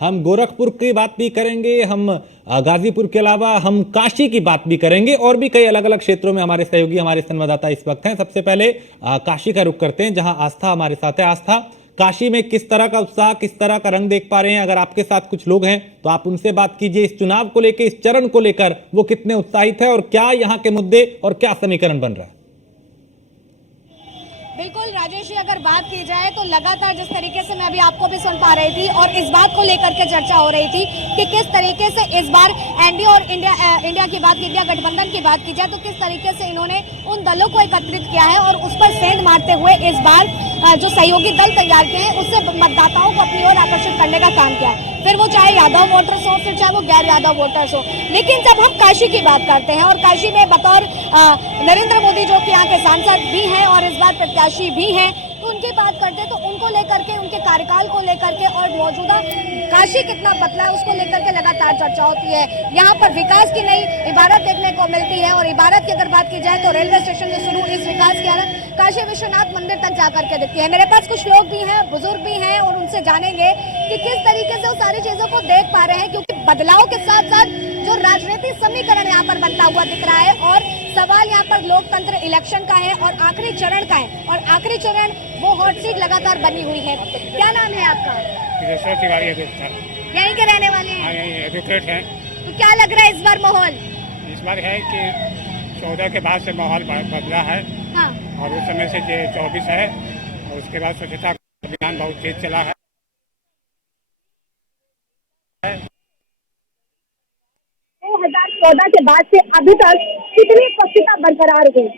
हम गोरखपुर की बात भी करेंगे, हम गाजीपुर के अलावा हम काशी की बात भी करेंगे और भी कई अलग अलग क्षेत्रों में हमारे सहयोगी हमारे संवाददाता इस वक्त हैं। सबसे पहले काशी का रुख करते हैं, जहां आस्था हमारे साथ है। आस्था, काशी में किस तरह का उत्साह, किस तरह का रंग देख पा रहे हैं? अगर आपके साथ कुछ लोग हैं तो आप उनसे बात कीजिए। इस चुनाव को लेकर, इस चरण को लेकर वो कितने उत्साहित है और क्या यहाँ के मुद्दे और क्या समीकरण बन रहा है? बिल्कुल राजेश, अगर बात की जाए तो लगातार जिस तरीके से मैं अभी आपको भी सुन पा रही थी और इस बात को लेकर के चर्चा हो रही थी कि किस तरीके से इस बार एनडीए और इंडिया की बात की, इंडिया गठबंधन की बात की जाए तो किस तरीके से इन्होंने उन दलों को एकत्रित किया है और उस पर सेंध मारते हुए इस बार जो सहयोगी दल तैयार किए हैं उससे मतदाताओं को अपनी ओर आकर्षित करने का काम किया है। फिर वो चाहे यादव वोटर्स हो, फिर चाहे वो गैर यादव वोटर्स हो। लेकिन जब हम काशी की बात करते हैं और काशी में बतौर नरेंद्र मोदी जो कि यहाँ के सांसद भी हैं और इस बार प्रत्याशी भी हैं, तो उनकी बात करते हैं तो उनको लेकर के, उनके कार्यकाल को लेकर के और मौजूदा काशी कितना बदला है उसको लेकर के लगातार चर्चा होती है। यहाँ पर विकास की नई इबारत देखने को मिलती है और इबारत की अगर बात की जाए तो रेलवे स्टेशन से शुरू इस विकास की हालत काशी विश्वनाथ मंदिर तक जाकर के दिखती है। मेरे पास कुछ लोग भी हैं, बुजुर्ग भी हैं और उनसे जानेंगे कि किस तरीके से वो सारी चीजों को देख पा रहे हैं, क्योंकि बदलाव के साथ साथ जो राजनीतिक समीकरण यहाँ पर बनता हुआ दिख रहा है और सवाल यहाँ पर लोकतंत्र इलेक्शन का है और आखिरी चरण का है और आखिरी चरण वो हॉट सीट लगातार बनी हुई है। क्या नाम है आपका? तिवारी। यहीं के रहने वाले हैं? यहीं एजुकेट हैं। तो क्या लग रहा है इस बार माहौल? इस बार है कि 14 के बाद से माहौल बदला है। हाँ। और उस समय से 24 है और उसके बाद स्वच्छता अभियान बहुत तेज चला है। 2014 के बाद से अभी तक कितनी पक्षता बरकरार हुई?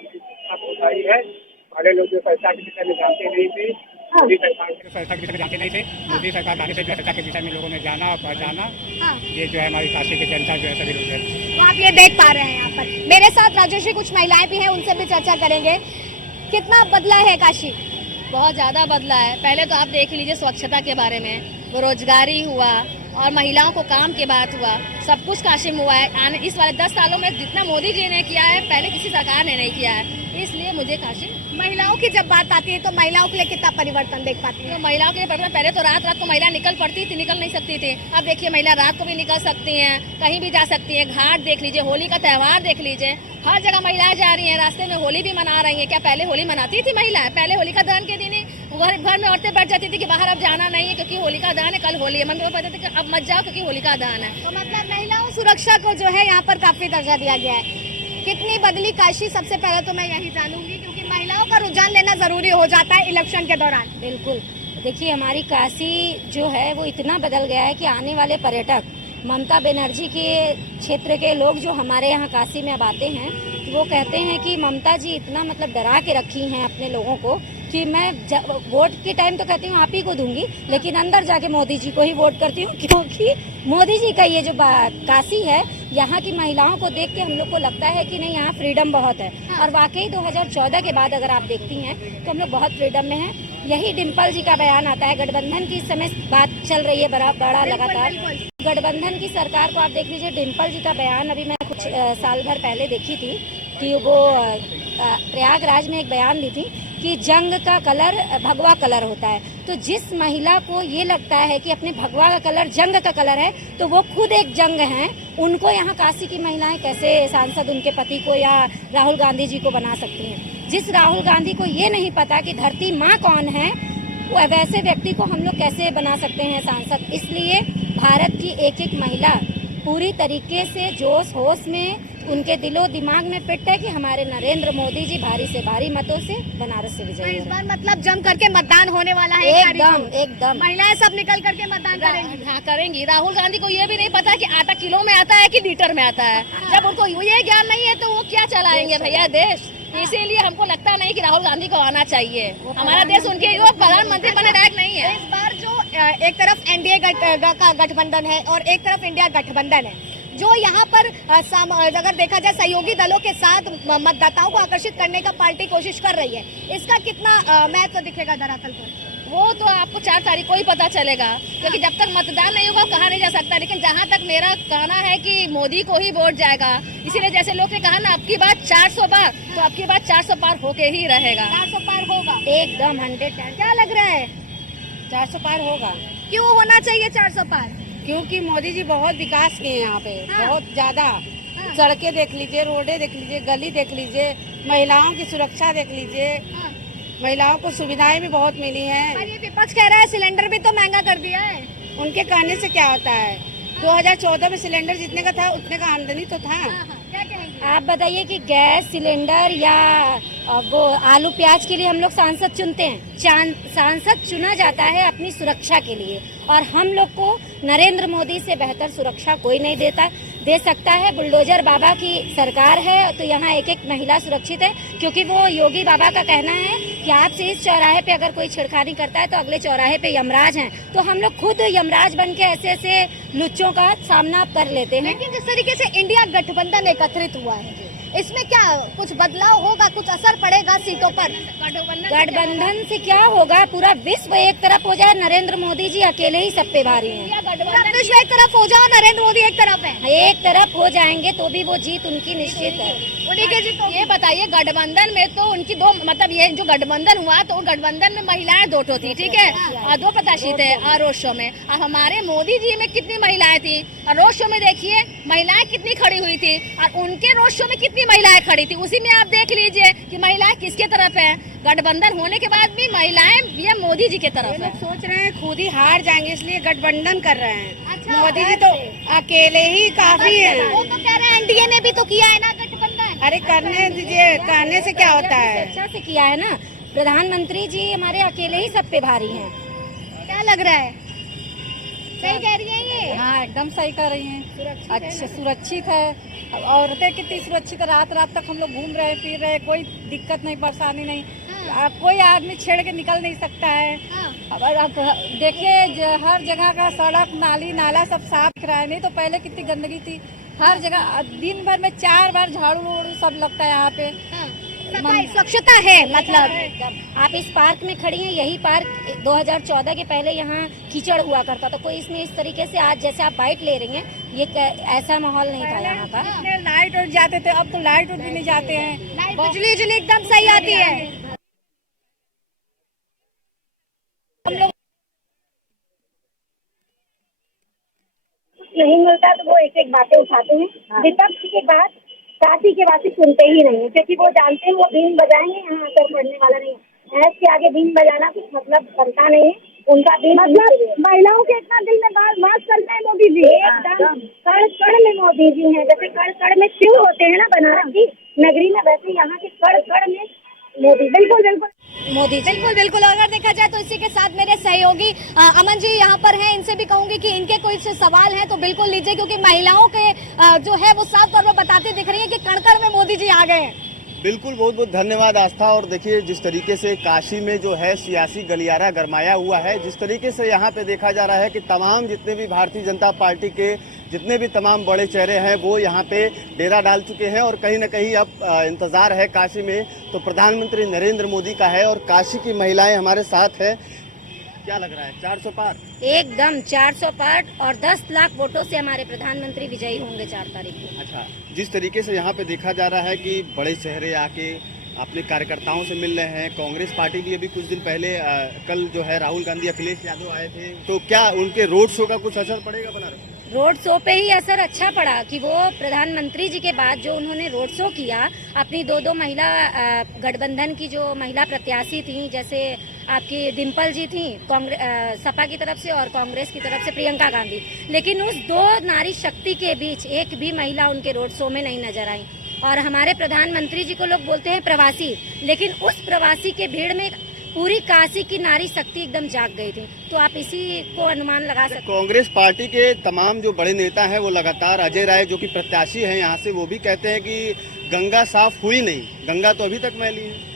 पहले लोग जो स्वच्छता के विषय में जानते नहीं थे, मोदी सरकार स्वच्छता के विषय में जानते नहीं थे, मोदी सरकार आने से स्वच्छता के विषय में लोगों ने जाना और पहचाना। ये जो है हमारी काशी की जनता जो है सभी लोग हैं, तो आप ये देख पा रहे हैं यहाँ पर। मेरे साथ राजेश जी कुछ महिलाएं भी हैं, उनसे भी चर्चा करेंगे। कितना बदला है काशी? बहुत ज़्यादा बदला है। पहले तो आप देख लीजिए स्वच्छता के बारे में, बेरोजगारी हुआ और महिलाओं को काम की बात हुआ, सब कुछ काशी में हुआ है। इस वाले 10 सालों में जितना मोदी जी ने किया है पहले किसी सरकार ने नहीं किया है, इसलिए मुझे काशी। महिलाओं की जब बात आती है तो महिलाओं के लिए कितना परिवर्तन देख पाती है? तो महिलाओं के लिए पहले तो रात को महिला निकल पड़ती थी, निकल नहीं सकती थी। अब देखिए महिला रात को भी निकल सकती हैं, कहीं भी जा सकती है। घाट देख लीजिए, होली का त्यौहार देख लीजिए, हर जगह महिलाएं जा रही हैं, रास्ते में होली भी मना रही हैं। क्या पहले होली मनाती थी महिलाएं? पहले होलिका दहन के दिन ही घर में औरतें बैठ जाती थी कि बाहर अब जाना नहीं है क्योंकि होलिका दहन है, कल होली है। मम्मी पापा कहते थे कि अब मत जाओ क्योंकि होलिका दहन है। तो मतलब महिलाओं सुरक्षा को जो है यहाँ पर काफी दर्जा दिया गया है। कितनी बदली काशी, सबसे पहले तो मैं यही जानूंगी क्योंकि महिलाओं का रुझान लेना जरूरी हो जाता है इलेक्शन के दौरान। बिल्कुल, देखिए हमारी काशी जो है वो इतना बदल गया है कि आने वाले पर्यटक, ममता बनर्जी के क्षेत्र के लोग जो हमारे यहाँ काशी में अब आते हैं, वो कहते हैं कि ममता जी इतना मतलब डरा के रखी हैं अपने लोगों को कि मैं वोट के टाइम तो कहती हूँ आप ही को दूंगी, लेकिन अंदर जाके मोदी जी को ही वोट करती हूँ, क्योंकि मोदी जी का ये जो काशी है, यहाँ की महिलाओं को देख के हम लोग को लगता है कि नहीं यहाँ फ्रीडम बहुत है। और वाकई 2014 के बाद अगर आप देखती हैं तो हम लोग बहुत फ्रीडम में हैं। यही डिम्पल जी का बयान आता है। गठबंधन की इस समय बात चल रही है बड़ा लगातार। गठबंधन की सरकार को आप देख लीजिए, डिम्पल जी का बयान अभी मैं कुछ साल भर पहले देखी थी कि वो प्रयागराज में एक बयान दी थी कि जंग का कलर भगवा कलर होता है। तो जिस महिला को ये लगता है कि अपने भगवा का कलर जंग का कलर है, तो वो खुद एक जंग हैं। उनको यहाँ काशी की महिलाएं कैसे सांसद उनके पति को या राहुल गांधी जी को बना सकती हैं? जिस राहुल गांधी को ये नहीं पता कि धरती माँ कौन है, वो वैसे व्यक्ति को हम लोग कैसे बना सकते हैं सांसद? इसलिए भारत की एक एक महिला पूरी तरीके से जोश होश में, उनके दिलो दिमाग में फिट है कि हमारे नरेंद्र मोदी जी भारी से भारी मतों से बनारस से विजयी। इस बार मतलब जम करके मतदान होने वाला है। एकदम महिलाएं सब निकल करके मतदान करेंगी। हाँ करेंगी। राहुल गांधी को ये भी नहीं पता कि आटा किलो में आता है कि लीटर में आता है। जब उनको ये ज्ञान नहीं है तो वो क्या चलाएंगे भैया देश? इसीलिए हमको लगता नहीं कि राहुल गांधी को आना चाहिए। हमारा देश उनके प्रधानमंत्री बनने लायक नहीं है। इस बार जो एक तरफ एनडीए का गठबंधन है और एक तरफ इंडिया गठबंधन है, जो यहाँ पर अगर देखा जाए सहयोगी दलों के साथ मतदाताओं को आकर्षित करने का पार्टी कोशिश कर रही है, इसका कितना महत्व दिखेगा धरातल पर? वो तो आपको 4 तारीख को ही पता चलेगा, क्योंकि जब तक मतदान नहीं होगा कहा नहीं जा सकता। लेकिन जहाँ तक मेरा कहना है कि मोदी को ही वोट जाएगा। इसीलिए जैसे लोग ने कहा ना अब की बात 400 बार, तो अब की बात 400 पार होके ही रहेगा। 400 पार होगा एकदम 100%। क्या लग रहा है? 400 पार होगा। क्यों होना चाहिए 400 पार? क्योंकि मोदी जी बहुत विकास किए हैं यहाँ पे, बहुत ज्यादा। सड़कें देख लीजिए, रोडें देख लीजिए, गली देख लीजिए, महिलाओं की सुरक्षा देख लीजिए, महिलाओं को सुविधाएं भी बहुत मिली हैं। पर ये विपक्ष कह रहा है सिलेंडर भी तो महंगा कर दिया है। उनके कहने से क्या होता है? 2014 में सिलेंडर जितने का था उतने का आमदनी तो था। क्या कहेंगे? आप बताइए कि गैस सिलेंडर या वो आलू प्याज के लिए हम लोग सांसद चुनते हैं। सांसद चुना जाता है अपनी सुरक्षा के लिए, और हम लोग को नरेंद्र मोदी से बेहतर सुरक्षा कोई नहीं दे सकता है। बुलडोजर बाबा की सरकार है तो यहाँ एक एक महिला सुरक्षित है, क्योंकि वो योगी बाबा का कहना है कि आपसे इस चौराहे पे अगर कोई छेड़खानी करता है तो अगले चौराहे पे यमराज हैं। तो हम लोग खुद यमराज बन के ऐसे ऐसे लुच्चों का सामना कर लेते हैं। लेकिन जिस तरीके से इंडिया गठबंधन एकत्रित हुआ है, इसमें क्या कुछ बदलाव होगा, कुछ असर पड़ेगा सीटों पर? गठबंधन से क्या होगा? पूरा विश्व एक तरफ हो जाए, नरेंद्र मोदी जी अकेले ही सब पे भारी हैं। विश्व एक तरफ हो जाओ, नरेंद्र मोदी एक तरफ है। एक तरफ हो जाएंगे तो भी वो जीत उनकी निश्चित है। उन्हीं की जीत। ये बताइए, गठबंधन में तो उनकी दो, मतलब ये जो गठबंधन हुआ तो गठबंधन में महिलाएं दो थी, ठीक है, और दो प्रत्याशी थे रोड शो में। अब हमारे मोदी जी में कितनी महिलाएं थी, और रोड शो में देखिए महिलाएं कितनी खड़ी हुई थी, और उनके रोड शो में कितनी महिलाएं खड़ी थी, उसी में आप देख लीजिए कि महिलाएं किसके तरफ है। गठबंधन होने के बाद भी महिलाएं ये मोदी जी के तरफ है। सोच रहे हैं खुद ही हार जाएंगे, इसलिए गठबंधन कर रहे हैं। अच्छा, मोदी जी तो अकेले ही काफी है। वो तो कह रहे हैं एनडीए ने भी तो किया है ना गठबंधन। अरे करने दीजिए, कहने से क्या होता है? अच्छा से किया है ना। प्रधानमंत्री जी हमारे अकेले ही सब पे भारी हैं। क्या लग रहा है? सही कह रही है ये? हाँ, एकदम सही कर रही हैं। अच्छा, सुरक्षित है। औरतें कितनी सुरक्षित है, रात रात तक हम लोग घूम रहे फिर रहे, कोई दिक्कत नहीं, परेशानी नहीं। कोई आदमी छेड़ के निकल नहीं सकता है। अब देखिए हर जगह का सड़क नाली नाला सब साफ दिख रहा है, नहीं तो पहले कितनी गंदगी थी। हर जगह दिन भर में 4 बार झाड़ू सब लगता है यहाँ पे। सफाई स्वच्छता है, मतलब आप इस पार्क में खड़ी हैं, यही पार्क 2014 के पहले यहाँ कीचड़ हुआ करता था। कोई इसमें इस तरीके से आज जैसे आप बाइट ले रही हैं, ये ऐसा माहौल नहीं था यहाँ का। लाइट उठ जाते थे, अब तो लाइट उठ भी नहीं जाते हैं। बिजली एकदम सही आती है। नहीं मिलता तो वो एक एक बातें उठाते हैं। विपक्ष की बात काशी के वासी सुनते ही नहीं है, क्योंकि वो जानते हैं वो बीन बजाएंगे, यहाँ असर पड़ने वाला नहीं है। ऐस के आगे बीन बजाना कुछ मतलब बनता नहीं है। उनका दिन मतलब महिलाओं के इतना दिल में बात करते हैं मोदी जी, एकदम कण कण में मोदी जी हैं। जैसे कण कण में शिव होते हैं ना बनारस की नगरी में, वैसे यहाँ के कण कण में मोदी। बिल्कुल बिल्कुल मोदी बिल्कुल बिल्कुल। अगर देखा जाए तो इसी के साथ मेरे सहयोगी अमन जी यहाँ पर हैं, इनसे भी कहूंगी कि इनके कोई सवाल हैं तो बिल्कुल लीजिए, क्योंकि महिलाओं के जो है वो साफ तौर पर बताती दिख रही है कि कण-कण में मोदी जी आ गए हैं। बिल्कुल, बहुत बहुत धन्यवाद आस्था। और देखिए जिस तरीके से काशी में जो है सियासी गलियारा गरमाया हुआ है, जिस तरीके से यहाँ पे देखा जा रहा है कि तमाम जितने भी भारतीय जनता पार्टी के जितने भी तमाम बड़े चेहरे हैं वो यहाँ पे डेरा डाल चुके हैं, और कहीं ना कहीं अब इंतजार है काशी में तो प्रधानमंत्री नरेंद्र मोदी का है, और काशी की महिलाएं हमारे साथ है। क्या लग रहा है, 400 पार? एकदम 400 पार, और 10 लाख वोटों से हमारे प्रधानमंत्री विजयी होंगे 4 तारीख को। अच्छा, जिस तरीके से यहाँ पे देखा जा रहा है कि बड़े चेहरे आके अपने कार्यकर्ताओं से मिल रहे हैं। कांग्रेस पार्टी भी अभी कुछ दिन पहले कल जो है राहुल गांधी, अखिलेश यादव आए थे, तो क्या उनके रोड शो का कुछ असर पड़ेगा बनारस? रोड शो पे ही असर अच्छा पड़ा कि वो प्रधानमंत्री जी के बाद जो उन्होंने रोड शो किया, अपनी दो महिला गठबंधन की जो महिला प्रत्याशी थी, जैसे आपकी डिम्पल जी थी कांग्रेस सपा की तरफ से, और कांग्रेस की तरफ से प्रियंका गांधी, लेकिन उस 2 नारी शक्ति के बीच एक भी महिला उनके रोड शो में नहीं नजर आई। और हमारे प्रधानमंत्री जी को लोग बोलते हैं प्रवासी, लेकिन उस प्रवासी के भीड़ में पूरी काशी की नारी शक्ति एकदम जाग गई थी। तो आप इसी को अनुमान लगा सकते हैं। कांग्रेस पार्टी के तमाम जो बड़े नेता हैं वो लगातार, अजय राय जो कि प्रत्याशी हैं यहाँ से, वो भी कहते हैं कि गंगा साफ हुई नहीं, गंगा तो अभी तक मैली है।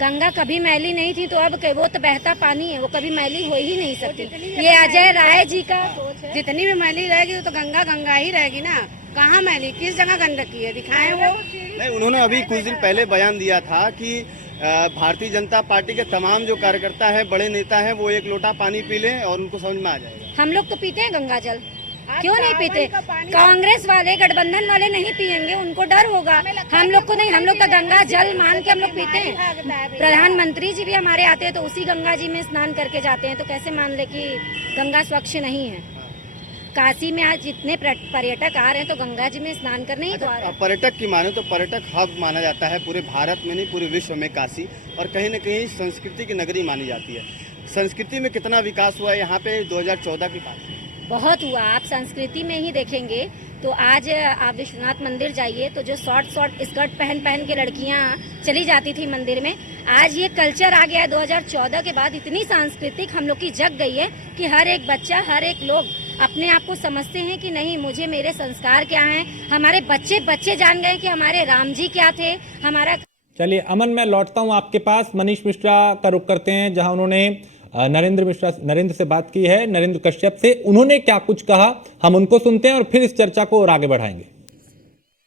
गंगा कभी मैली नहीं थी, तो अब वो तो बहता पानी है, वो कभी मैली हो ही नहीं सकती। ये अजय राय जी का सोच है। जितनी भी मैली रहेगी तो गंगा गंगा ही रहेगी ना। कहाँ मैली, किस जगह गंदगी है, दिखाएं वो। नहीं, उन्होंने अभी कुछ दिन पहले बयान दिया था कि भारतीय जनता पार्टी के तमाम जो कार्यकर्ता हैं, बड़े नेता हैं, वो 1 लोटा पानी पी लें और उनको समझ में आ जाएगा। हम लोग तो पीते हैं गंगा जल, क्यों नहीं पीते? कांग्रेस वाले, गठबंधन वाले नहीं पियेंगे, उनको डर होगा। हम लोग को नहीं, हम लोग तो गंगा जल मान के हम लोग पीते हैं। प्रधानमंत्री जी भी हमारे आते हैं तो उसी गंगा जी में स्नान करके जाते हैं, तो कैसे मान ले कि गंगा स्वच्छ नहीं है? काशी में आज जितने पर्यटक आ रहे हैं तो गंगा जी में स्नान करने ही तो आ रहे हैं। पर्यटक की माने तो पर्यटक हब माना जाता है पूरे भारत में नहीं पूरे विश्व में काशी, और कहीं न कहीं संस्कृति की नगरी मानी जाती है। संस्कृति में कितना विकास हुआ है यहाँ पे 2014 की बात? बहुत हुआ। आप संस्कृति में ही देखेंगे तो आज आप विश्वनाथ मंदिर जाइए तो जो शॉर्ट स्कर्ट पहन के लड़कियां चली जाती थी मंदिर में, आज ये कल्चर आ गया है। 2014 के बाद इतनी सांस्कृतिक हम लोग की जग गई है कि हर एक बच्चा, हर एक लोग अपने आप को समझते हैं कि नहीं, मुझे मेरे संस्कार क्या हैं। हमारे बच्चे जान गए कि हमारे राम जी क्या थे, हमारा। चलिए अमन, मैं लौटता हूं आपके पास। मनीष मिश्रा का रुख करते हैं, जहां उन्होंने नरेंद्र से बात की है, नरेंद्र कश्यप से। उन्होंने क्या कुछ कहा, हम उनको सुनते हैं और फिर इस चर्चा को और आगे बढ़ाएंगे।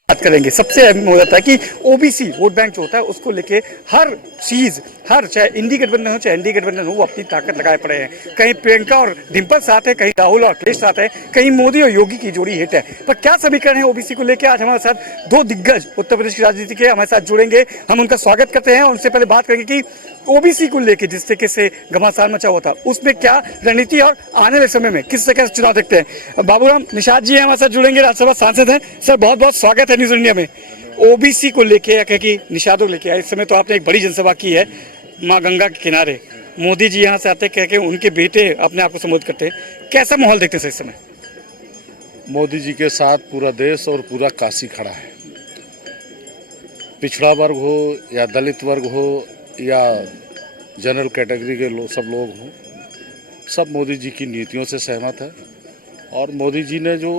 बात करेंगे। सबसे अहम हो जाता है कि ओबीसी वोट बैंक जो होता है उसको लेके हर चीज, हर चाहे इंडी गठबंधन हो चाहे एनडी गठबंधन हो, वो अपनी ताकत लगाए पड़े हैं। कहीं प्रियंका और डिंपल साथ है, कहीं राहुल और अखिलेश साथ है, कहीं मोदी और योगी की जोड़ी हिट है। पर क्या समीकरण है ओबीसी को लेकर? आज हमारे साथ दो दिग्गज उत्तर प्रदेश की राजनीति के हमारे साथ जुड़ेंगे। हम उनका स्वागत करते हैं। उनसे पहले बात करेंगे कि ओबीसी को लेकर जिस तरीके से घमासान मचा हुआ था उसमें क्या रणनीति और आने वाले समय में किस तरह से चुनाव देखते हैं। बाबूराम निषाद जी हमारे साथ जुड़ेंगे, राज्यसभा सांसद हैं। सर बहुत बहुत स्वागत है न्यूज इंडिया में। ओबीसी को लेके या कह कि निषादों को लेके इस समय तो आपने एक बड़ी जनसभा की है माँ गंगा के किनारे। मोदी जी यहाँ से आते कह के उनके बेटे अपने आप को संबोधित करते हैं। कैसा माहौल देखते हैं सर इस समय? मोदी जी के साथ पूरा देश और पूरा काशी खड़ा है। पिछड़ा वर्ग हो या दलित वर्ग हो या जनरल कैटेगरी के लोग, सब लोग हों, सब मोदी जी की नीतियों से सहमत है। और मोदी जी ने जो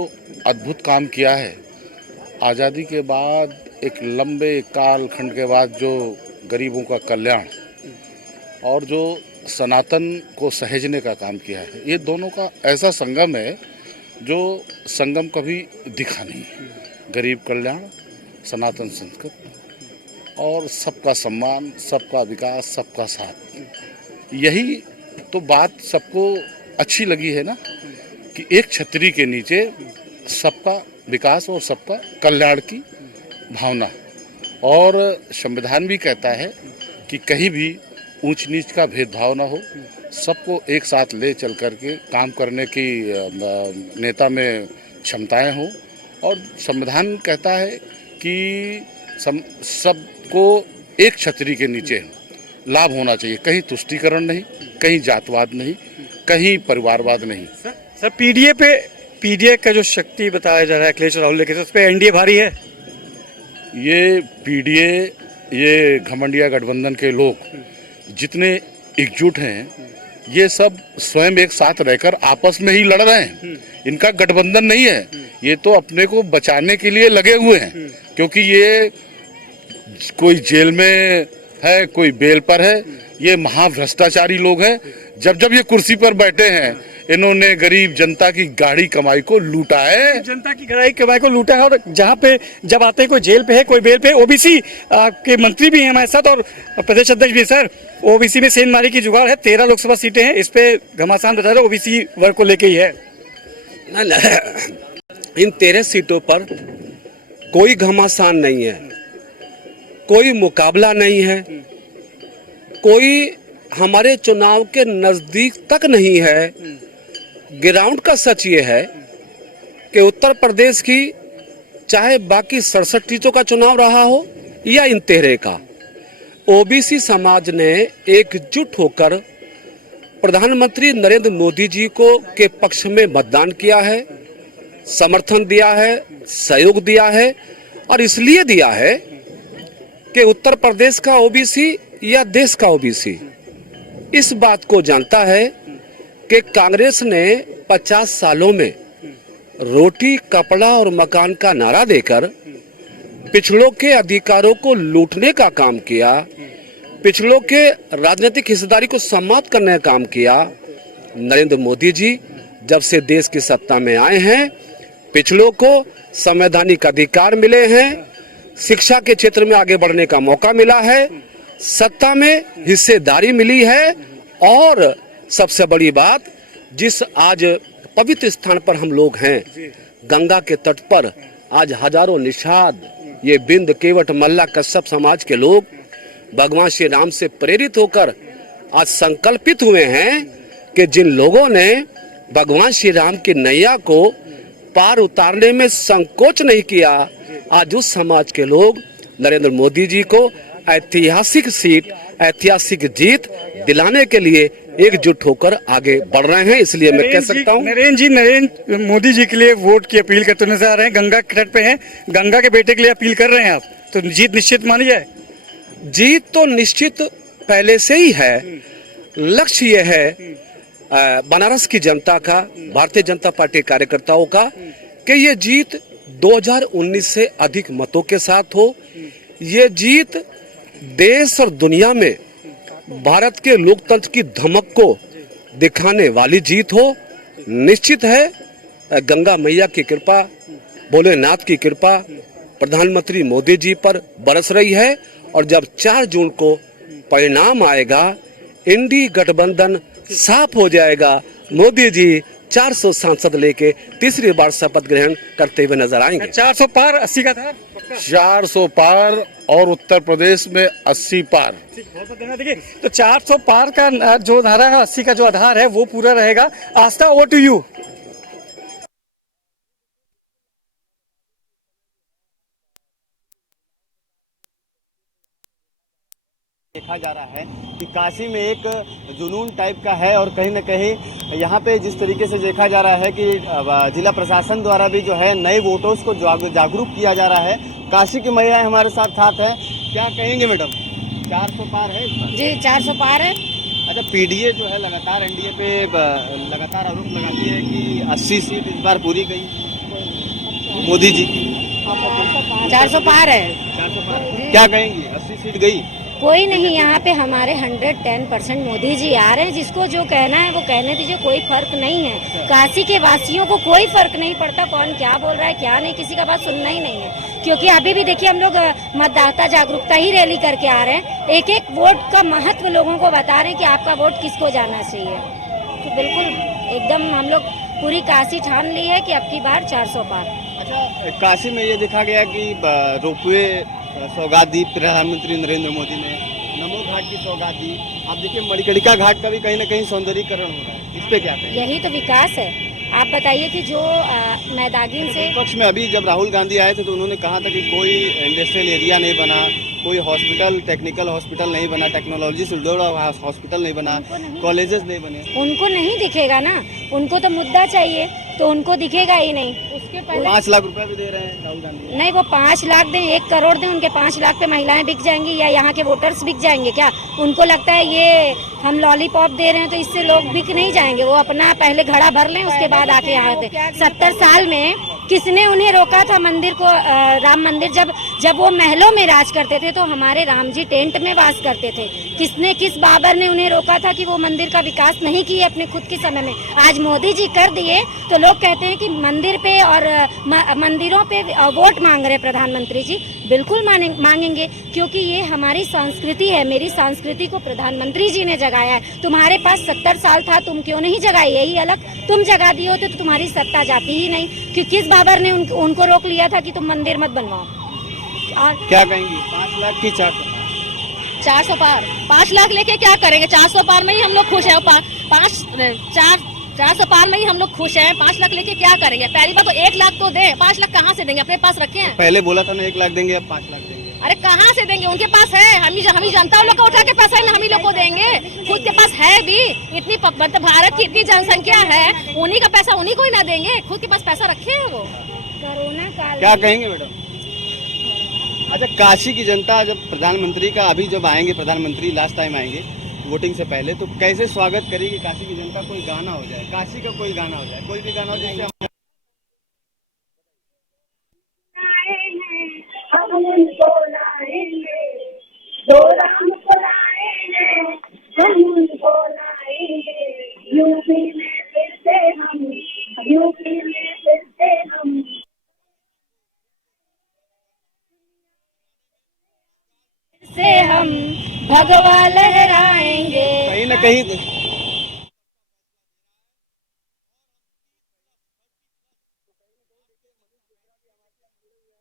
अद्भुत काम किया है, आज़ादी के बाद एक लंबे कालखंड के बाद जो गरीबों का कल्याण और जो सनातन को सहेजने का काम किया है, ये दोनों का ऐसा संगम है जो संगम कभी दिखा नहीं है। गरीब कल्याण, सनातन संस्कृति और सबका सम्मान, सबका विकास, सबका साथ, यही तो बात सबको अच्छी लगी है ना, कि एक छतरी के नीचे सबका विकास और सबका कल्याण की भावना। और संविधान भी कहता है कि कहीं भी ऊंच नीच का भेदभाव ना हो, सबको एक साथ ले चल करके काम करने की नेता में क्षमताएं हों। और संविधान कहता है कि सबको एक छतरी के नीचे लाभ होना चाहिए, कहीं तुष्टीकरण नहीं, कहीं जातवाद नहीं, कहीं परिवारवाद नहीं। सर पीडीए का जो शक्ति बताया जा रहा है अखिलेश राहुल लेके, तो उस पर एनडीए भारी है। ये पीडीए, ये घमंडिया गठबंधन के लोग जितने एकजुट हैं, ये सब स्वयं एक साथ रहकर आपस में ही लड़ रहे हैं। इनका गठबंधन नहीं है, ये तो अपने को बचाने के लिए लगे हुए हैं। क्योंकि ये कोई जेल में है, कोई बेल पर है, ये महाभ्रष्टाचारी लोग हैं। जब ये कुर्सी पर बैठे हैं, इन्होंने गरीब जनता की गाढ़ी कमाई को लूटा है। जनता की गाढ़ी कमाई को लूटा है। और जहाँ पे जब आते हैं कोई जेल पे है, कोई बेल पे, ओबीसी के मंत्री भी हैं हमारे साथ और प्रदेश अध्यक्ष भी। सर ओबीसी में सेंधमारी की जुगाड़ है, 13 लोकसभा सीटें हैं, इस पे घमासान बता रहे ओबीसी वर्ग को लेके ही है ना। इन 13 सीटों पर कोई घमासान नहीं है, कोई मुकाबला नहीं है, कोई हमारे चुनाव के नजदीक तक नहीं है। ग्राउंड का सच ये है कि उत्तर प्रदेश की चाहे बाकी 67 सीटों का चुनाव रहा हो या इन 13 का, ओबीसी समाज ने एकजुट होकर प्रधानमंत्री नरेंद्र मोदी जी को के पक्ष में मतदान किया है, समर्थन दिया है, सहयोग दिया है। और इसलिए दिया है कि उत्तर प्रदेश का ओबीसी या देश का ओबीसी इस बात को जानता है कि कांग्रेस ने 50 सालों में रोटी, कपड़ा और मकान का नारा देकर पिछड़ों के अधिकारों को लूटने का काम किया, पिछड़ों के राजनीतिक हिस्सेदारी को समाप्त करने का काम किया। नरेंद्र मोदी जी जब से देश की सत्ता में आए हैं, पिछड़ों को संवैधानिक अधिकार मिले हैं, शिक्षा के क्षेत्र में आगे बढ़ने का मौका मिला है, सत्ता में हिस्सेदारी मिली है। और सबसे बड़ी बात, जिस आज पवित्र स्थान पर हम लोग हैं, गंगा के तट पर आज हजारों निषाद, ये बिंद, केवट, मल्ला, कश्यप समाज के लोग भगवान श्री राम से प्रेरित होकर आज संकल्पित हुए हैं कि जिन लोगों ने भगवान श्री राम की नैया को पार उतारने में संकोच नहीं किया। आज उस समाज के लोग नरेंद्र मोदी जी को ऐतिहासिक सीट, ऐतिहासिक जीत दिलाने के लिए एकजुट होकर आगे बढ़ रहे हैं। इसलिए मैं कह सकता हूं नरेंद्र मोदी जी के लिए वोट की अपील करते नजर आ रहे हैं। गंगा के तट पे हैं, गंगा के बेटे के लिए अपील कर रहे हैं आप, तो जीत निश्चित मानी जाए? जीत तो निश्चित पहले से ही है। लक्ष्य ये है बनारस की जनता का, भारतीय जनता पार्टी कार्यकर्ताओं का, कि ये जीत 2019 से अधिक मतों के साथ हो। ये जीत देश और दुनिया में भारत के लोकतंत्र की धमक को दिखाने वाली जीत हो। निश्चित है गंगा मैया की कृपा, भोलेनाथ की कृपा प्रधानमंत्री मोदी जी पर बरस रही है। और जब 4 जून को परिणाम आएगा, इंडी गठबंधन साफ हो जाएगा। मोदी जी 400 सांसद लेके तीसरी बार शपथ ग्रहण करते हुए नजर आएंगे। 400 पार, 80 का था, 400 पार और उत्तर प्रदेश में 80 पार। देखिए, तो 400 पार का जो नारा है, 80 का जो आधार है वो पूरा रहेगा। आस्था, ओवर टू यू। देखा जा रहा है कि काशी में एक जुनून टाइप का है और कहीं न कहीं यहाँ पे जिस तरीके से देखा जा रहा है कि जिला प्रशासन द्वारा भी जो है नए वोटर्स को जागरूक किया जा रहा है। काशी की महिलाएं हमारे साथ है। क्या कहेंगे मैडम, 400 पार है इस बार? जी 400 पार है। अच्छा, पीडीए जो है लगातार एनडीए पे लगातार आरोप लगाती है कि 80 सीट इस बार पूरी गई मोदी जी की। 400 पार है। 400 पार, क्या कहेंगी, 80 सीट गई? कोई नहीं, यहाँ पे हमारे 110% मोदी जी आ रहे हैं। जिसको जो कहना है वो कहने दीजिए, कोई फर्क नहीं है। काशी के वासियों को कोई फर्क नहीं पड़ता कौन क्या बोल रहा है क्या नहीं, किसी का बात सुनना ही नहीं है। क्योंकि अभी भी देखिए हम लोग मतदाता जागरूकता ही रैली करके आ रहे हैं। एक एक वोट का महत्व लोगों को बता रहे हैं कि आपका वोट किसको जाना चाहिए। तो बिल्कुल एकदम हम लोग पूरी काशी ठान ली है कि अब की बार 400 पार। अच्छा, काशी में ये देखा गया कि रोपवे सौगात दी प्रधानमंत्री नरेंद्र मोदी ने, नमो घाट की सौगात दी। आप देखिए मणिकर्णिका घाट का भी कहीं न कहीं सौंदर्यीकरण हो रहा है। इस पे क्या कहेंगे? यही तो विकास है। आप बताइए कि जो मैदागिन से पक्ष में अभी जब राहुल गांधी आए थे तो उन्होंने कहा था कि कोई इंडस्ट्रियल एरिया नहीं बना, कोई हॉस्पिटल, टेक्निकल हॉस्पिटल नहीं बना, टेक्नोलॉजी से जुड़ा हॉस्पिटल नहीं बना, कॉलेजेस नहीं बने। उनको नहीं दिखेगा ना, उनको तो मुद्दा चाहिए, तो उनको दिखेगा ही नहीं। उसके पहले 5 लाख रुपए भी दे रहे हैं राहुल गांधी। नहीं, वो 5 लाख दें, 1 करोड़ दें, उनके 5 लाख पे महिलाएं बिक जाएंगी या यहाँ के वोटर्स बिक जाएंगे क्या? उनको लगता है ये हम लॉलीपॉप दे रहे हैं तो इससे लोग बिक नहीं जाएंगे। वो अपना पहले घड़ा भर लें, उसके बाद आके यहाँ आते। 70 साल में किसने उन्हें रोका था मंदिर को, राम मंदिर जब वो महलों में राज करते थे तो हमारे राम जी टेंट में वास करते थे। किस बाबर ने उन्हें रोका था कि वो मंदिर का विकास नहीं किए अपने खुद के समय में? आज मोदी जी कर दिए तो लोग कहते हैं कि मंदिर पे और मंदिरों पे वोट मांग रहे प्रधानमंत्री जी। बिल्कुल मांगेंगे, क्योंकि ये हमारी संस्कृति है। मेरी संस्कृति को प्रधानमंत्री जी ने जगाया है। तुम्हारे पास 70 साल था, तुम क्यों नहीं जगाई? यही अलग, तुम जगा दिए होते तो तुम्हारी सत्ता जाती ही नहीं। क्योंकि किस बाबर ने उनको रोक लिया था कि तुम मंदिर मत बनवाओ। और क्या कहेंगी, 5 लाख की 400 पार, 5 लाख लेके क्या करेंगे? 400 पार में ही हम लोग खुश हैं। 400 पार में ही हम लोग खुश हैं। 5 लाख लेके क्या करेंगे? पहली बात तो 1 लाख तो दे, 5 लाख कहाँ से देंगे? अपने पास रखे हैं। पहले बोला था ना 1 लाख देंगे, अब 5 लाख देंगे। अरे कहाँ से देंगे? उनके पास है। हम ही जनता लोग को उठा के पैसा है, हम ही लोग को देंगे। खुद के पास है भी इतनी, मतलब भारत की इतनी जनसंख्या है, उन्हीं का पैसा उन्हीं को ही ना देंगे? खुद के पास पैसा रखे हैं वो। कोरोना काल क्या कहेंगे मैडम? अच्छा, काशी की जनता जब प्रधानमंत्री का अभी जब आएंगे, प्रधानमंत्री लास्ट टाइम आएंगे वोटिंग से पहले, तो कैसे स्वागत करेगी काशी की जनता? कोई गाना हो जाए, काशी का कोई गाना हो जाए, कोई भी गाना हो जिससे हम उनको लाएंगे, दो राम को लाएंगे, हम उनको लाएंगे, यूपी में फिर से हम, यूपी में फिर से हम। से हम भगवा लहराएंगे। कहीं न कहीं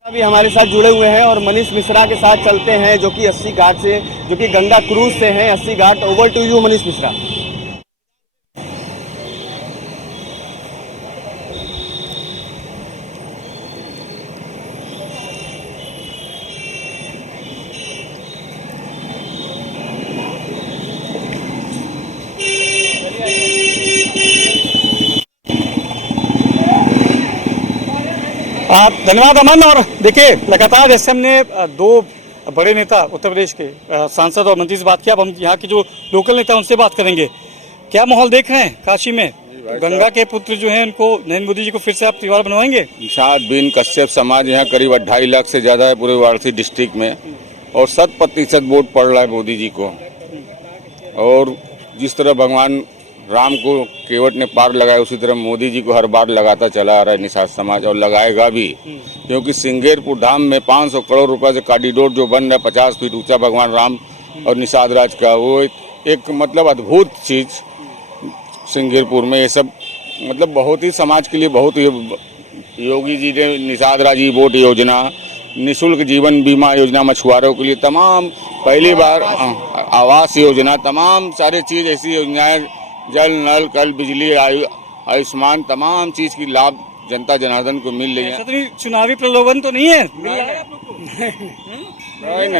अभी हमारे साथ जुड़े हुए हैं और मनीष मिश्रा के साथ चलते हैं, जो कि 80 घाट से, जो कि गंगा क्रूज से हैं 80 घाट। Over to you Manish Mishra. धन्यवाद अमन। और देखिए लगातार जैसे हमने दो बड़े नेता उत्तर प्रदेश के सांसद और मंत्री से बात किया, अब हम यहाँ के जो लोकल नेता उनसे बात करेंगे। क्या माहौल देख रहे हैं काशी में? गंगा के पुत्र जो हैं उनको, नरेंद्र मोदी जी को फिर से आप त्योहार बनवाएंगे? निषाद बिन कश्यप समाज यहाँ करीब 2.5 लाख से ज़्यादा है पूरे वाराणसी डिस्ट्रिक्ट में, और 100% वोट पड़ रहा है मोदी जी को। और जिस तरह भगवान राम को केवट ने पार लगाया, उसी तरह मोदी जी को हर बार लगाता चला आ रहा है निषाद समाज, और लगाएगा भी, क्योंकि सिंगेरपुर धाम में 500 करोड़ रुपए से कॉरिडोर जो बन रहा है 50 फीट ऊंचा भगवान राम और निषाद राज का, वो एक मतलब अद्भुत चीज़ सिंगेरपुर में। ये सब मतलब बहुत ही समाज के लिए बहुत ही, योगी जी ने निषाद राज ई वोट योजना, निःशुल्क जीवन बीमा योजना मछुआरों के लिए, तमाम पहली बार आवास योजना, तमाम सारे चीज़ ऐसी योजनाएं, जल नल कल बिजली आयुष्मान, तमाम चीज की लाभ जनता जनार्दन को मिल रही है। तो चुनावी प्रलोभन तो नहीं है?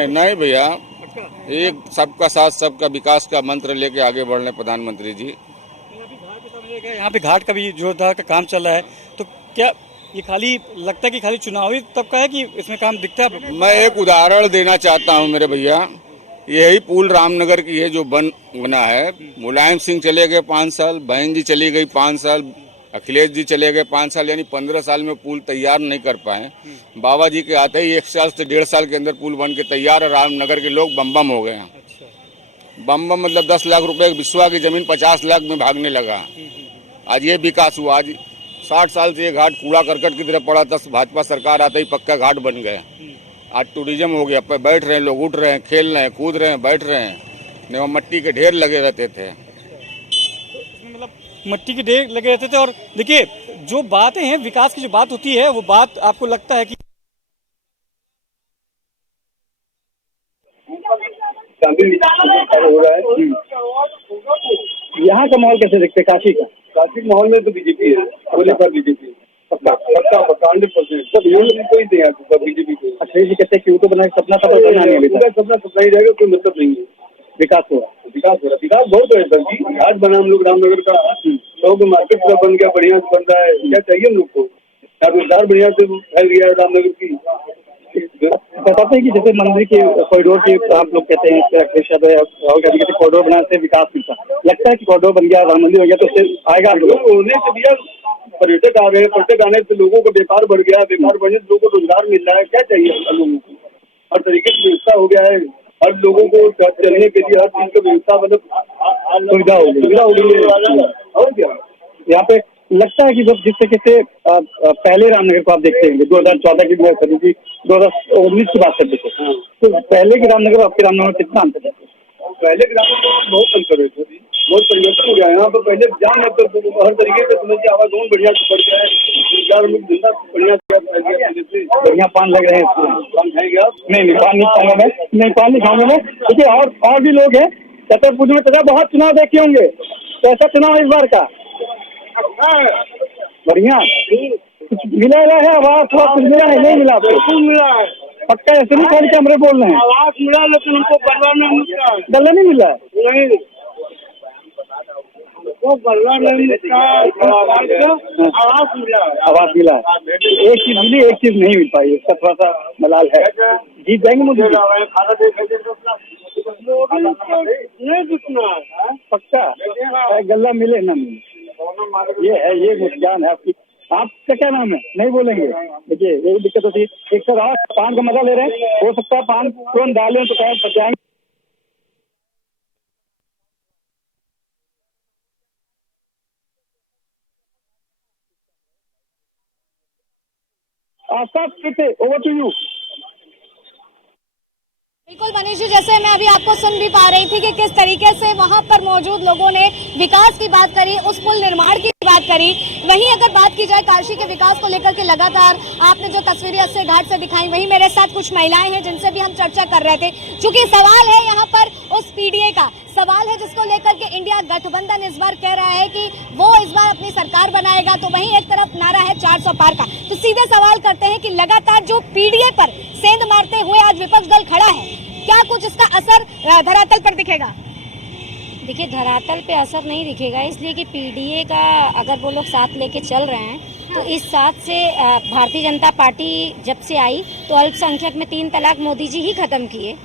नहीं भैया, एक सबका साथ सबका विकास का मंत्र लेके आगे बढ़ रहे प्रधानमंत्री जी। यहाँ पे घाट का भी जोरदार का काम चल रहा है, तो क्या ये खाली लगता है कि खाली चुनावी तबका है कि इसमें काम दिखता है? मैं एक उदाहरण देना चाहता हूँ मेरे भैया, यही पुल रामनगर की है जो बना है। मुलायम सिंह चले गए 5 साल, बहन जी चली गई 5 साल, अखिलेश जी चले गए 5 साल, यानी 15 साल में पुल तैयार नहीं कर पाए। बाबा जी के आते ही 1 साल से 1.5 साल के अंदर पुल बन के तैयार है। रामनगर के लोग बम हो गए हैं। बम मतलब 10 लाख रुपए बिस्वा की जमीन 50 लाख में भागने लगा। आज ये विकास हुआ। आज 60 साल से ये घाट कूड़ा करकट की तरफ पड़ा था, भाजपा सरकार आते ही पक्का घाट बन गया। आज टूरिज्म हो गया, पे बैठ रहे हैं लोग, उठ रहे हैं, खेल रहे हैं, कूद रहे हैं, बैठ रहे हैं। नहीं वो मट्टी के ढेर लगे रहते थे, मतलब मट्टी के ढेर लगे रहते थे। और देखिए जो बातें हैं, विकास की जो बात होती है, वो बात आपको लगता है कि हो रहा है। यहाँ का माहौल कैसे देखते हैं? काशी का? काशी माहौल में तो बीजेपी है, बोले पर बीजेपी पक्का 100% सब यूनियन कोई नहीं है बीजेपी को। अखिलेश जी कहते हैं कि वो तो बना सपना था, बना नहीं अभी तक। सपना ही रहेगा, कोई मतलब नहीं है। विकास हो रहा, विकास बहुत है सर जी। घाट बना हम लोग रामनगर का, लोग मार्केट पूरा बन गया, बढ़िया से बन रहा है। क्या चाहिए हम लोग को? रोजगार बढ़िया से फैल गया है रामनगर की। बताते हैं कि जैसे मंदिर के कॉरिडोर की आप लोग कहते हैं कॉरिडोर बनाने से विकास मिलता, लगता है कि कॉरिडोर बन गया, राम मंदिर बन गया तो उससे आएगा? होने से भैया पर्यटक आ गए, पर्यटक आने से लोगों का व्यापार बढ़ गया, व्यापार बढ़ने से लोगों को रोजगार मिल रहा है। क्या चाहिए लोगों को? हर तरीके की व्यवस्था हो गया है, हर लोगों को चलने के लिए हर चीज की व्यवस्था, मतलब सुविधा हो गई। और क्या यहाँ पे लगता है कि जब जिस तरीके से पहले रामनगर को आप देखते हैं, 2014 की 2019 की बात करते थे, तो पहले के रामनगर आपके रामनगर कितना अंतर है? पहले के रामनगर बहुत अंतर है, बहुत परिवर्तन हो गया है यहाँ पर। पहले जान हर तरीके से समझ के आवागमन बढ़िया से बढ़ गया है, बढ़िया पान लग रहे हैं। पान खाएंगे आप? नहीं पान नहीं खाऊंगा मैं, नहीं पान नहीं खाऊंगा मैं। देखिए और भी लोग हैं छतरपुर में, तो बहुत चुनाव देखे होंगे, कैसा चुनाव इस बार का? बढ़िया कुछ मिला है? आवास कुछ मिला है? नहीं मिला? बिल्कुल मिला है पक्का। ऐसे नहीं खाली कैमरे बोल रहे हैं। आवास मिला, लेकिन उनको गल्ला नहीं मिला। गल्ला नहीं मिला? नहीं, वो गल्ला नहीं मिला, आवास मिला। आवास मिला है। एक चीज मिली, एक चीज नहीं मिल पाई, उसका थोड़ा सा मलाल है। जीत जाएंगे मोदी जी? नहीं जितना पक्का, गल्ला मिले ना मिले, ये है, ये मुस्कान है आपकी। आपका क्या नाम है? नहीं बोलेंगे? देखिए यही दिक्कत होती है। एक सर और पान का मजा ले रहे हैं, हो सकता है पान तुरंत डालें तो क्या बचाएंगे। Over to you. बिल्कुल मनीष जी, जैसे मैं अभी आपको सुन भी पा रही थी कि किस तरीके से वहां पर मौजूद लोगों ने विकास की बात करी, उस पुल निर्माण की बात करी। वहीं अगर बात की जाए काशी के विकास को लेकर के, लगातार आपने जो तस्वीरें अस्से घाट से दिखाई, वहीं मेरे साथ कुछ महिलाएं हैं जिनसे भी हम चर्चा कर रहे थे। चूंकि सवाल है यहाँ पर उस पीडीए का, सवाल है जिसको लेकर के इंडिया गठबंधन इस बार कह रहा है कि वो इस बार अपनी सरकार बनाएगा, तो वहीं एक तरफ नारा है 400 पार का। तो सीधे सवाल करते हैं कि लगातार जो पीडीए पर सेंध मारते हुए आज विपक्ष दल खड़ा है, क्या कुछ इसका असर धरातल पर दिखेगा? देखिए धरातल पे असर नहीं दिखेगा, इसलिए कि पीडीए का अगर वो लोग साथ लेके चल रहे हैं तो इस 7 से भारतीय जनता पार्टी जब से आई तो अल्पसंख्यक में 3 तलाक मोदी जी ही खत्म किए।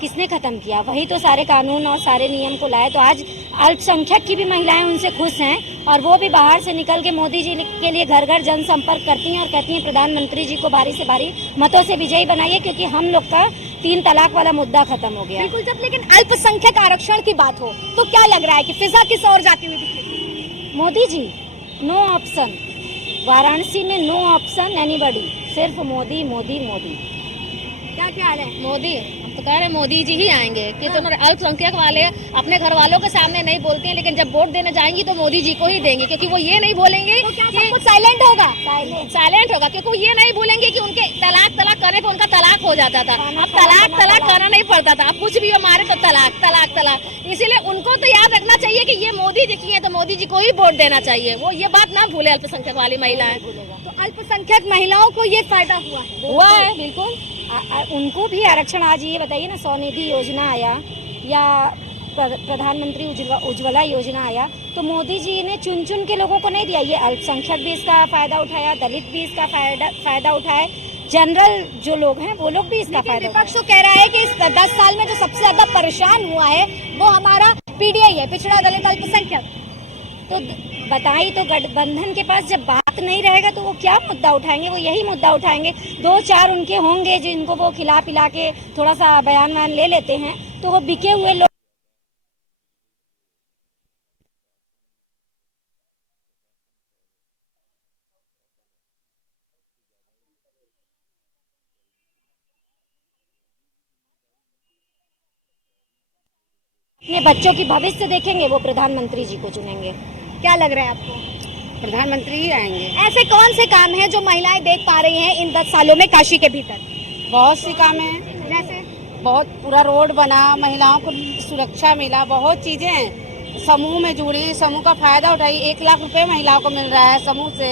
किसने खत्म किया? वही तो सारे कानून और सारे नियम को लाए। तो आज अल्पसंख्यक की भी महिलाएं उनसे खुश हैं और वो भी बाहर से निकल के मोदी जी के लिए घर घर जनसंपर्क करती हैं और कहती हैं प्रधानमंत्री जी को भारी से भारी मतों से विजयी बनाइए, क्योंकि हम लोग का 3 तलाक वाला मुद्दा खत्म हो गया। बिल्कुल। जब लेकिन अल्पसंख्यक आरक्षण की बात हो तो क्या लग रहा है कि फिजा किस ओर जाती हुई दिखेगी? मोदी जी नो ऑप्शन, वाराणसी में नो ऑप्शन एनीबॉडी, सिर्फ मोदी मोदी मोदी। क्या ख्याल है? मोदी, हम तो कह रहे हैं मोदी जी ही आएंगे कि तो अल्पसंख्यक वाले अपने घर वालों के सामने नहीं बोलते हैं, लेकिन जब वोट देने जाएंगी तो मोदी जी को ही देंगे, क्योंकि वो ये नहीं बोलेंगे तो क्या सब कुछ साइलेंट होगा? साइलेंट होगा, क्योंकि वो ये नहीं बोलेंगे कि उनके तलाक करने पे उनका तलाक हो जाता था। अब तलाक करना नहीं पड़ता था, अब कुछ भी हमारे तो तलाक। इसीलिए उनको तो याद रखना चाहिए कि ये मोदी जी की है तो मोदी जी को ही वोट देना चाहिए। वो ये बात ना भूले अल्पसंख्यक वाली महिलाएं। तो अल्पसंख्यक महिलाओं को ये फायदा हुआ है बिल्कुल। उनको भी आरक्षण। आज ये बताइए ना, स्वनिधि योजना आया या प्रधानमंत्री उज्ज्वला योजना आया, तो मोदी जी ने चुन चुन के लोगों को नहीं दिया। ये अल्पसंख्यक भी इसका फायदा उठाया, दलित भी इसका फायदा उठाए, जनरल जो लोग हैं वो लोग भी इसका फायदा। विपक्ष तो कह रहा है कि इस 10 साल में जो सबसे ज्यादा परेशान हुआ है वो हमारा पीडीआई है, पिछड़ा दलित अल्पसंख्यक। तो बताई तो गठबंधन के पास जब बात नहीं रहेगा तो वो क्या मुद्दा उठाएंगे? वो यही मुद्दा उठाएंगे। 2-4 उनके होंगे जिनको वो खिला पिला के थोड़ा सा बयान ले लेते हैं, तो वो बिके हुए लोग। अपने बच्चों की भविष्य देखेंगे, वो प्रधानमंत्री जी को चुनेंगे। क्या लग रहा है आपको? प्रधानमंत्री ही आएंगे। ऐसे कौन से काम हैं जो महिलाएं देख पा रही हैं इन 10 सालों में काशी के भीतर? बहुत सी काम है, जैसे बहुत पूरा रोड बना, महिलाओं को सुरक्षा मिला, बहुत चीजें हैं। समूह में जुड़ी, समूह का फायदा उठाई। 1 लाख रुपए महिलाओं को मिल रहा है समूह से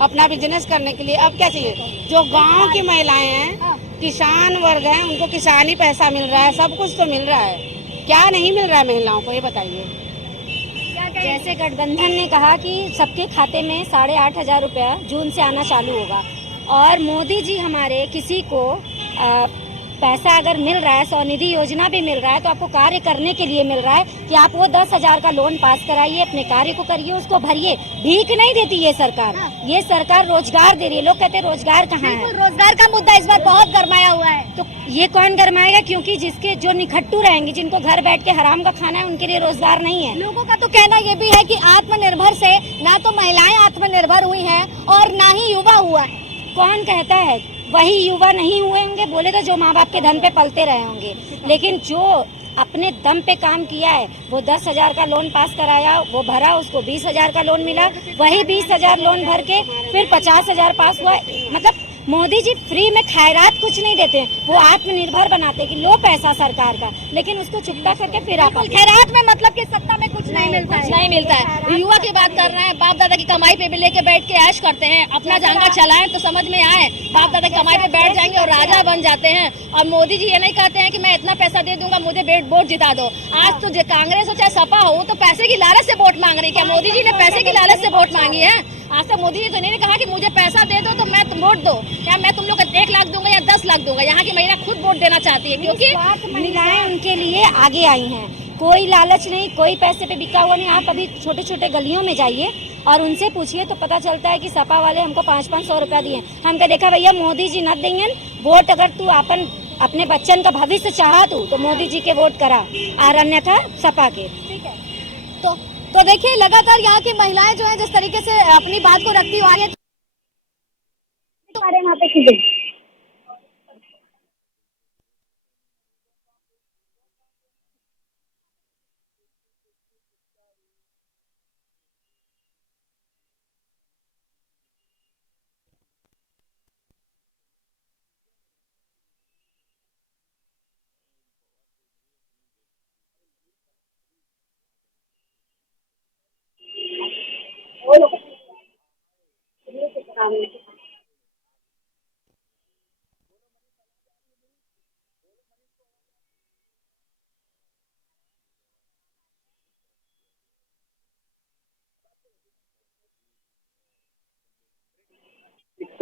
अपना बिजनेस करने के लिए। अब क्या चाहिए? जो गांव की महिलाएं हैं, किसान वर्ग हैं, उनको किसानी पैसा मिल रहा है, सब कुछ तो मिल रहा है। क्या नहीं मिल रहा है महिलाओं को, ये बताइए। जैसे गठबंधन ने कहा कि सबके खाते में 8,500 रुपया जून से आना चालू होगा, और मोदी जी हमारे किसी को पैसा अगर मिल रहा है, स्वनिधि योजना भी मिल रहा है, तो आपको कार्य करने के लिए मिल रहा है कि आप वो 10,000 का लोन पास कराइए, अपने कार्य को करिए, उसको भरिए। भीख नहीं देती ये सरकार। ये सरकार रोजगार दे रही है। लोग कहते हैं रोजगार कहाँ है? रोजगार का मुद्दा इस बार बहुत गरमाया हुआ है। तो ये कौन गरमाएगा? क्योंकि जिसके जो निखट्टू रहेंगे, जिनको घर बैठ के हराम का खाना है, उनके लिए रोजगार नहीं है। लोगों का तो कहना ये भी है कि आत्मनिर्भर से ना तो महिलाएं आत्मनिर्भर हुई हैं और ना ही युवा हुआ है। कौन कहता है? वही युवा नहीं हुए होंगे, बोले तो जो माँ बाप के धन पे पलते रहे होंगे, लेकिन जो अपने दम पे काम किया है, वो 10,000 का लोन पास कराया, वो भरा, उसको 20,000 का लोन मिला, वही 20,000 लोन भर के फिर 50,000 पास हुआ। मतलब मोदी जी फ्री में खैरात कुछ नहीं देते हैं, वो आत्मनिर्भर बनाते हैं कि लो पैसा सरकार का, लेकिन उसको चुकता करके फिर आप खैरात में मतलब कि सत्ता में कुछ नहीं मिलता है। नहीं मिलता है। युवा की बात कर रहे हैं, बाप दादा की कमाई पे भी लेके बैठ के ऐश करते हैं, अपना जांगा चलाएं तो समझ में आए। बाप दादा की कमाई पे बैठ जाएंगे और राजा बन जाते हैं। और मोदी जी ये नहीं कहते हैं कि मैं इतना पैसा दे दूंगा, मुझे वोट जिता दो। आज तो कांग्रेस हो चाहे सपा हो, तो पैसे की लालच से वोट मांग रही है। क्या मोदी जी ने पैसे की लालच से वोट मांगी है? आज तक मोदी जी तो नहीं कहा कि मुझे पैसा दे दो तो मैं तुम वोट दो, या मैं तुम लोग को 1 लाख दूंगा या 10 लाख दूंगा। यहाँ की महिला खुद वोट देना चाहती है, क्योंकि महिलाएं उनके लिए आगे आई हैं। कोई लालच नहीं, कोई पैसे पे बिका हुआ नहीं। आप अभी छोटे छोटे गलियों में जाइए और उनसे पूछिए तो पता चलता है कि सपा वाले हमको 500-500 रुपया दिए। हम कहा देखा भैया, मोदी जी न देंगे वोट, अगर तू अपने बच्चन का भविष्य चाहा तो मोदी जी के वोट करा, और अन्यथा सपा के। ठीक है। तो देखिए, लगातार यहाँ की महिलाएं जो है जिस तरीके से अपनी बात को रखती हुई आ रही है। हमारे वहाँ पे चीजें वो लोग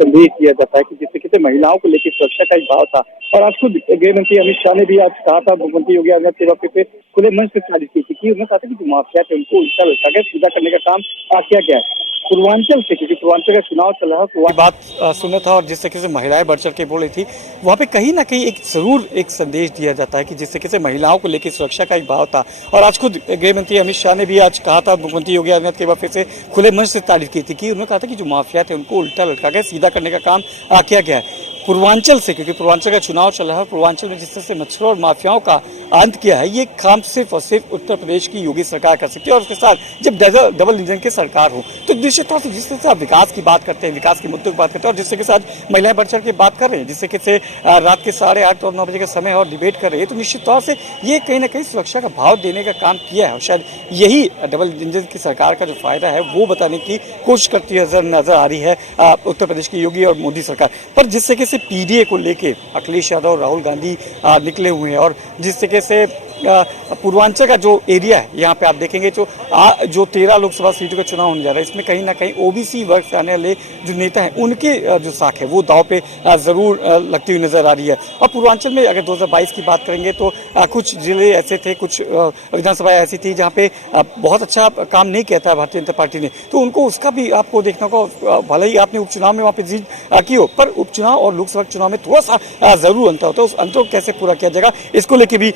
संदेश दिया जाता है कि जिससे किसी महिलाओं को लेकर सुरक्षा का एक भाव था। और आज खुद गृह मंत्री अमित शाह ने भी आज कहा था, मुख्यमंत्री योगी आदित्यनाथ के वक्त पे खुले मंच से तारीफ की थी कि उन्होंने कहा था कि जो माफिया थे उनको उल्टा लटका के सीधा करने का काम किया गया है। पूर्वांचल से, क्योंकि पूर्वांचल का चुनाव चल रहा है, बात सुना था और जिस तरीके से महिलाएं बढ़ चढ़ के बोल रही थी, वहाँ पे कहीं ना कहीं एक जरूर एक संदेश दिया जाता है कि जिस तरीके से महिलाओं को लेकर सुरक्षा का एक भाव था। और आज खुद गृह मंत्री अमित शाह ने भी आज कहा था, मुख्यमंत्री योगी आदित्यनाथ के वक्त से खुले मंच से तारीफ की थी कि उन्होंने कहा था कि जो माफिया थे उनको उल्टा लटका के सीधा करने का काम किया गया है। पूर्वांचल से, क्योंकि पूर्वांचल का चुनाव चल रहा है, पूर्वांचल में जिस तरह से मच्छरों और माफियाओं का अंत किया है, ये काम सिर्फ और सिर्फ उत्तर प्रदेश की योगी सरकार कर सकती है। और उसके साथ जब डबल इंजन की सरकार हो तो निश्चित तौर से जिस तरह से आप विकास की बात करते हैं, विकास के मुद्दों की बात करते हैं, और जिस तरीके से आज महिलाएं बढ़ चढ़ के बात कर रहे हैं, जिस तरीके से रात के 8:30 और 9 बजे का समय और डिबेट कर रहे हैं, तो निश्चित तौर से ये कहीं ना कहीं सुरक्षा का भाव देने का काम किया है। और शायद यही डबल इंजन की सरकार का जो फायदा है वो बताने की कोशिश करती नजर आ रही है उत्तर प्रदेश की योगी और मोदी सरकार। पर जिस तरीके से पीडीए को लेके अखिलेश यादव और राहुल गांधी निकले हुए हैं, और जिस तरीके से पूर्वांचल का जो एरिया है, यहाँ पे आप देखेंगे जो 13 लोकसभा सीटों का चुनाव होने जा रहा है, इसमें कहीं ना कहीं ओबीसी वर्ग से आने वाले जो नेता हैं उनके जो साख है वो दाव पे जरूर लगती हुई नजर आ रही है। और पूर्वांचल में अगर 2022 की बात करेंगे तो कुछ जिले ऐसे थे, कुछ विधानसभा ऐसी थी जहाँ पे बहुत अच्छा काम नहीं किया था भारतीय जनता पार्टी ने, तो उनको उसका भी आपको देखने को, भले ही आपने उपचुनाव में वहाँ पे जीत की हो, पर उपचुनाव और लोकसभा चुनाव में थोड़ा सा जरूर अंतर होता है। उस अंतर को कैसे पूरा किया जाएगा, इसको लेके भी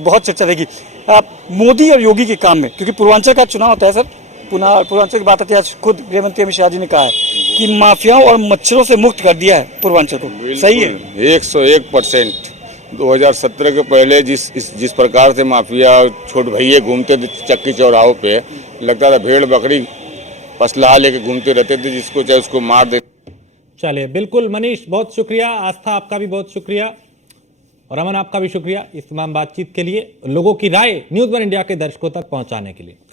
बहुत चर्चा रहेगी मोदी और योगी के काम में, क्योंकि पूर्वांचल का चुनाव होता है सर। पूर्वांचल की बात आती है, आज खुद गृह मंत्री अमित शाह जी ने कहा है कि माफियाओं और मच्छरों से मुक्त कर दिया है पूर्वांचल को। सही है, 101%। 2017 के पहले जिस प्रकार से माफिया छोट भैये घूमते थे चक्की चौराहों पे, लगता था भेड़ बकरी पसलाहा लेके घूमते रहते थे, जिसको चाहे उसको मार दे। चलिए, बिल्कुल मनीष, बहुत शुक्रिया। आस्था, आपका भी बहुत शुक्रिया, और अमन, आपका भी शुक्रिया इस तमाम बातचीत के लिए, लोगों की राय न्यूज़ वन इंडिया के दर्शकों तक पहुंचाने के लिए।